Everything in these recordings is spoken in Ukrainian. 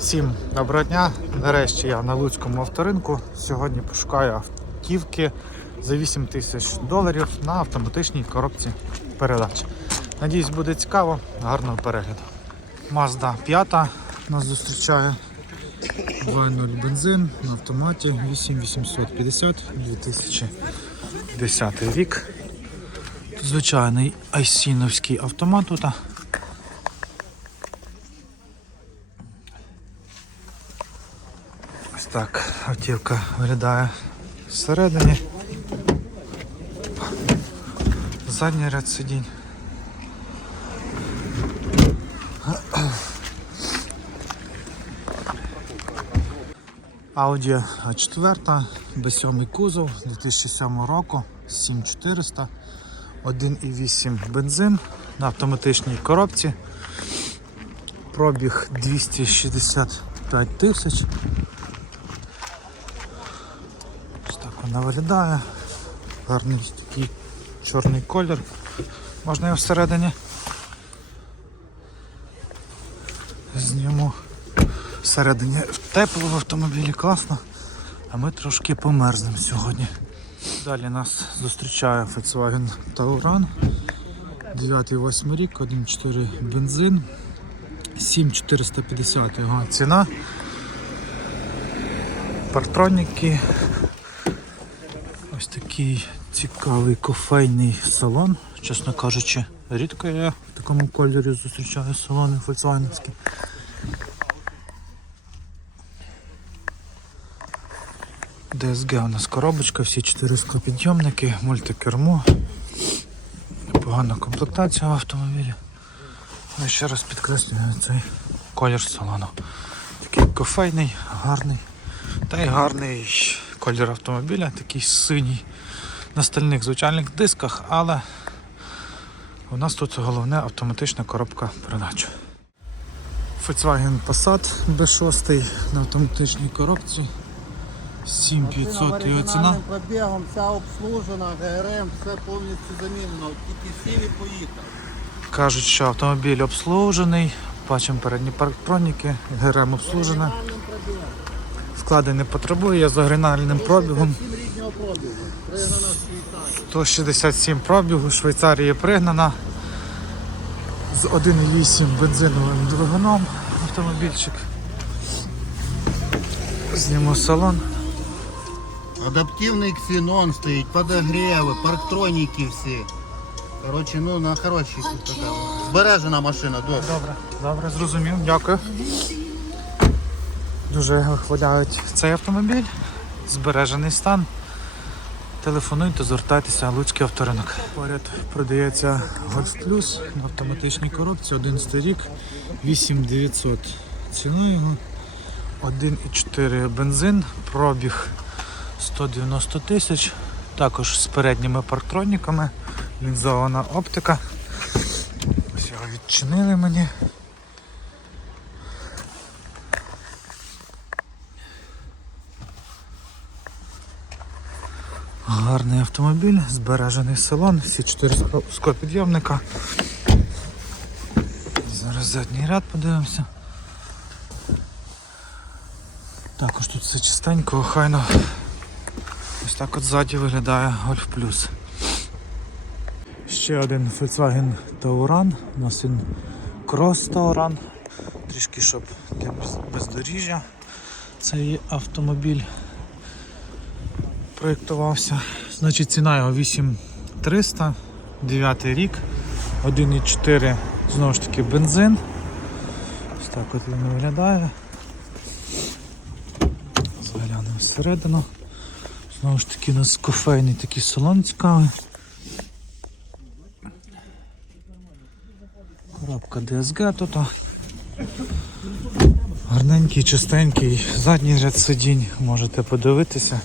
Всім доброго дня. Нарешті я на Луцькому авторинку. Сьогодні пошукаю автівки за 8 тисяч доларів на автоматичній коробці передач. Надіюсь, буде цікаво, гарного перегляду. Mazda 5 нас зустрічає 2.0 бензин на автоматі 8850 2010 рік. Звичайний айсіновський автомат тут. Так автівка виглядає всередині. Задній ряд сидінь. Audi A4, B7 кузов 2007 року, 7400, 1,8 бензин на автоматичній коробці. Пробіг 265 тисяч. Ось так вона виглядає. Гарний такий чорний колір. Можна його всередині. Зніму. Всередині тепло в автомобілі класно, а ми трошки померзнемо сьогодні. Далі нас зустрічає Volkswagen Tauran. 9-8 рік, 1.4 бензин. 7450 його ціна. Партроніки. Такий цікавий кофейний салон. Чесно кажучи, рідко я в такому кольорі зустрічаю салони фольксвагенівські. ДСГ у нас коробочка, всі 4 склопідйомники, мультикермо. Непогана комплектація в автомобілі. Ну, ще раз підкреслюю цей колір салону. Такий кофейний, гарний. Та й гарний колір автомобіля, такий синій на стальних звичайних дисках, але у нас тут головне автоматична коробка передач. Volkswagen Passat B6 на автоматичній коробці. 7500 його ціна. Пробігом, вся обслужена, ГРМ, все повністю замінено. Тільки сів і поїхав. Кажуть, що автомобіль обслужений. Бачимо передні парктроніки, ГРМ обслужена. Вклади не потребує, я з оригінальним пробігом. 7 ріднього пробігу. Пригнана з Швейцарії. 167 пробігу, в Швейцарії пригнана. З 1,8 бензиновим двигуном автомобільчик. Зніму салон. Адаптивний ксенон стоїть, подогріви, парктроніки всі. Коротше, ну на хорошій така. Збережена машина, добре. Добре, добре, зрозумів, дякую. Дуже вихваляють цей автомобіль. Збережений стан. Телефонуйте, звертайтеся, Луцький авторинок. Поряд продається Golf Plus на автоматичній коробці, 11 рік, 8900 ціна його, 1,4 бензин, пробіг 190 тисяч, також з передніми парктроніками, лінзована оптика. Ось його відчинили мені. Гарний автомобіль, збережений салон, всі чотири склопідйомника. Зараз задній ряд подивимося. Також тут все чистенько, охайно. Ось так от ззаді виглядає Golf Plus. Ще один Volkswagen Tauran. У нас він Cross Tauran. Трішки щоб для бездоріжжя. Цей автомобіль проєктувався. Значить ціна його 8300, 9 рік, 1,4 знову ж таки бензин. Ось так от він виглядає. Заглянемо всередину. Знову ж таки у нас кофейний такий салон цікавий. Коробка DSG тут. Гарненький, чистенький, задній ряд сидінь, можете подивитися.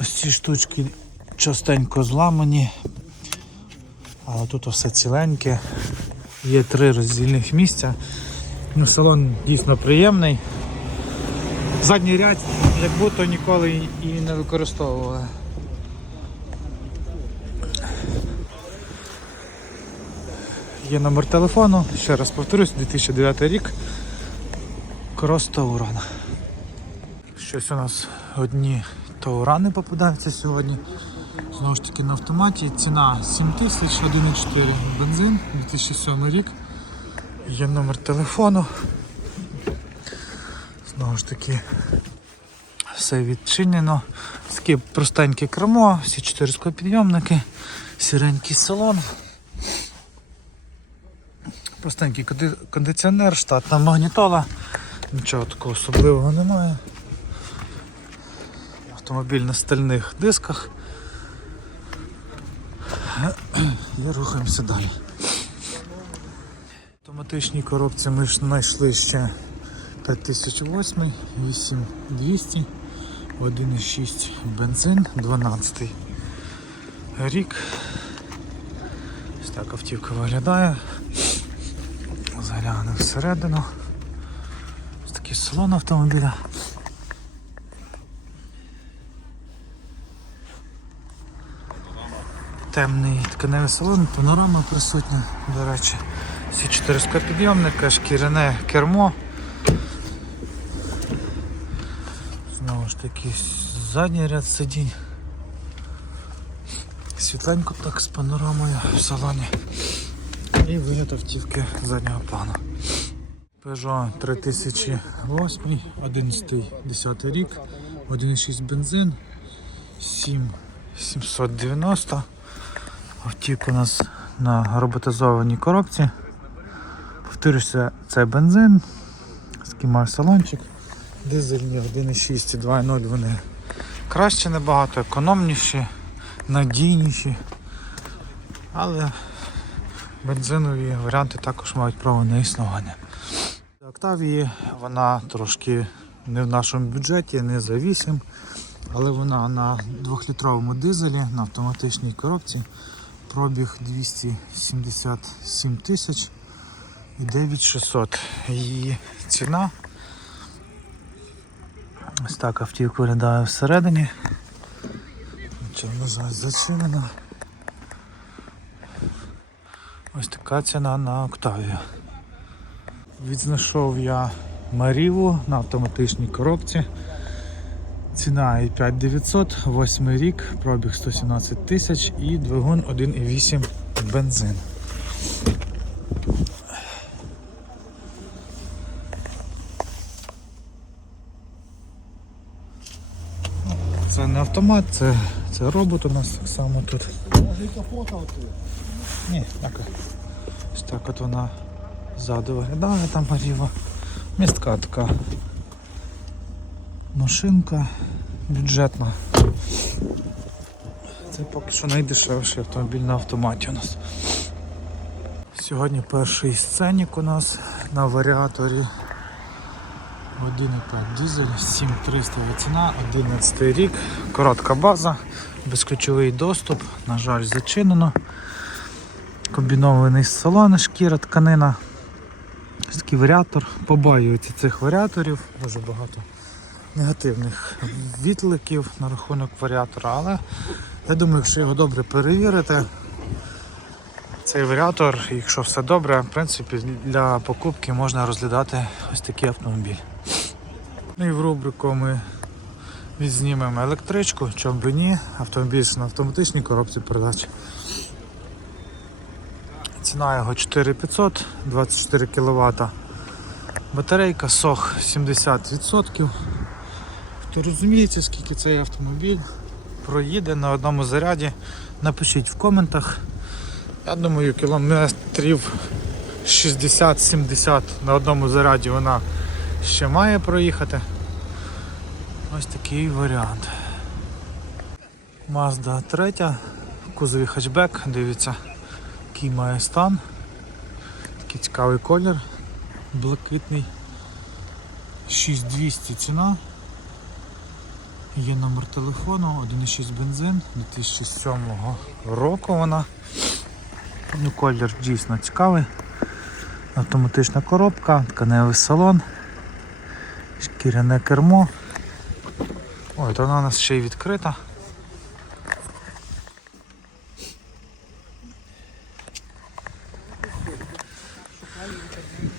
Ось ці штучки частенько зламані, але тут все ціленьке. Є три роздільних місця. Ну, Салон дійсно приємний. Задній ряд як будто ніколи і не використовували. Є номер телефону, ще раз повторюсь, 2009 рік. Крос Тауран. Щось у нас одні Таурани попадаються сьогодні. Знову ж таки на автоматі. Ціна 7000, 1,4 бензин, 2007 рік. Є номер телефону. Знову ж таки, все відчинено. Таке простеньке кермо, всі 4 склопідйомники, сіренький салон. Простенький кондиціонер, штатна магнітола. Нічого такого особливого немає. Автомобіль на стальних дисках. І рухаємося далі. В автоматичній коробці ми знайшли ще 5008, 8200, 1,6 бензин, 12 рік. Ось так автівка виглядає. Заглянемо всередину. Ось такий салон автомобіля. Темний тканевий салон, панорама присутня, до речі. Всі 400 підйомника, шкіряне кермо. Знову ж таки задній ряд сидінь. Світленько так з панорамою в салоні. І вигляд автівки заднього плану. Peugeot 3008, 11 10 рік, 1,6 бензин, 7790. Автівка у нас на роботизованій коробці. Повторюся, це бензин, має салончик. Дизельні 1,6 і 2,0 вони краще набагато, економніші, надійніші. Але бензинові варіанти також мають право на існування. Октавії вона трошки не в нашому бюджеті, не за 8, але вона на 2-літровому дизелі на автоматичній коробці. Пробіг 277 тисяч і 9600. Її ціна. Ось так автівка виглядає всередині. Нічого, на жаль, зачинено. Ось така ціна на Октавію. Відзнайшов я Маріву на автоматичній коробці. Ціна і 5900, 8 рік, пробіг 117 тисяч і двигун 1,8 бензин. Це не автомат, це, це робот у нас так само тут. Ні, дякую. Ось так от вона ззаду виглядає там Маріва. Містка така машинка бюджетна. Це поки що найдешевший автомобіль на автоматі у нас. Сьогодні перший сценік у нас на варіаторі 1,5 дизель, 7300 ціна, 11 рік, коротка база, безключовий доступ, на жаль, зачинено. Комбінований салон, шкіра, тканина. Такий варіатор. Побаюються цих варіаторів, дуже багато негативних відликів на рахунок варіатора, але я думаю, якщо його добре перевірити, цей варіатор, якщо все добре, в принципі, для покупки можна розглядати ось такий автомобіль. Ну і в рубрику ми відзнімемо електричку, чому би ні, автомобіль на автоматичній коробці передач. Ціна його 4500, 24 кВт. Батарейка сох 70%. Хто розуміється, скільки цей автомобіль проїде на одному заряді, напишіть в коментах. Я думаю, кілометрів 60-70 на одному заряді вона ще має проїхати. Ось такий варіант. Mazda 3, в кузові хетчбек, дивіться, який має стан. Такий цікавий колір, блакитний. 6200 ціна. Є номер телефону, 1,6 бензин 2007 року вона. Ну, колір дійсно цікавий. Автоматична коробка, тканевий салон, шкіряне кермо. Ой, то вона у нас ще й відкрита.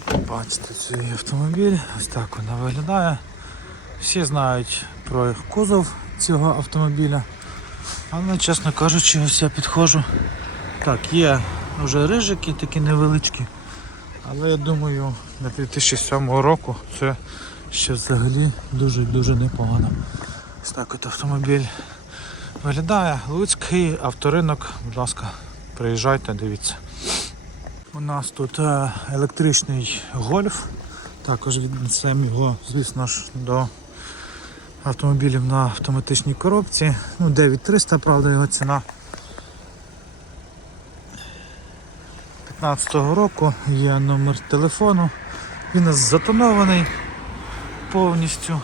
Бачимо. Стацює автомобіль, ось так вона виглядає. Всі знають про кузов цього автомобіля. Але, чесно кажучи, ось я підходжу. Так, є вже рижики такі невеличкі. Але я думаю, для 2007 року це ще взагалі дуже-дуже непогано. Ось так от автомобіль виглядає. Луцький авторинок, будь ласка, приїжджайте, дивіться. У нас тут е, електричний гольф. Також віднесемо його, звісно ж, до автомобілів на автоматичній коробці. Ну, 9300, правда, його ціна. 15-го року є номер телефону. Він нас затонований повністю.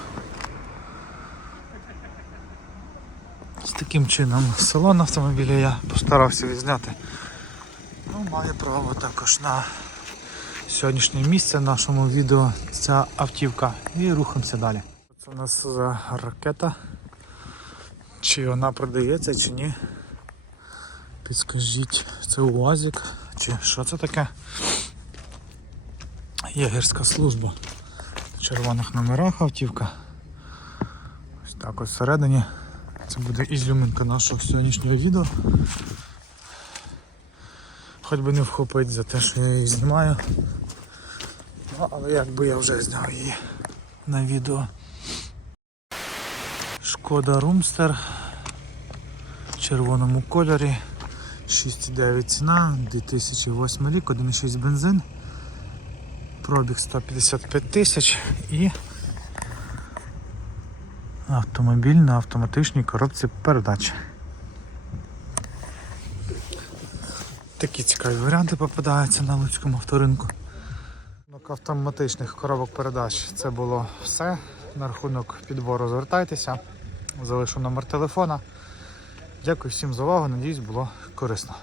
З таким чином салон автомобіля я постарався відзняти. Ну, має право також на сьогоднішнє місце в нашому відео ця автівка і рухаємося далі. Це у нас за ракета. Чи вона продається, чи ні. Підскажіть, це УАЗик, чи що це таке? Єгерська служба. В червоних номерах автівка. Ось так ось всередині. Це буде ізюминка нашого сьогоднішнього відео. Хоч би не вхопить за те, що я її знімаю. Ну, але якби я вже зняв її на відео. Шкода Румстер в червоному кольорі. 6,9 ціна, 2008 рік, 1,6 бензин. Пробіг 155 тисяч і автомобіль на автоматичній коробці передач. Такі цікаві варіанти попадаються на Луцькому авторинку. Автоматичних коробок передач це було все. На рахунок підбору звертайтеся, залишу номер телефона. Дякую всім за увагу, надіюсь, було корисно.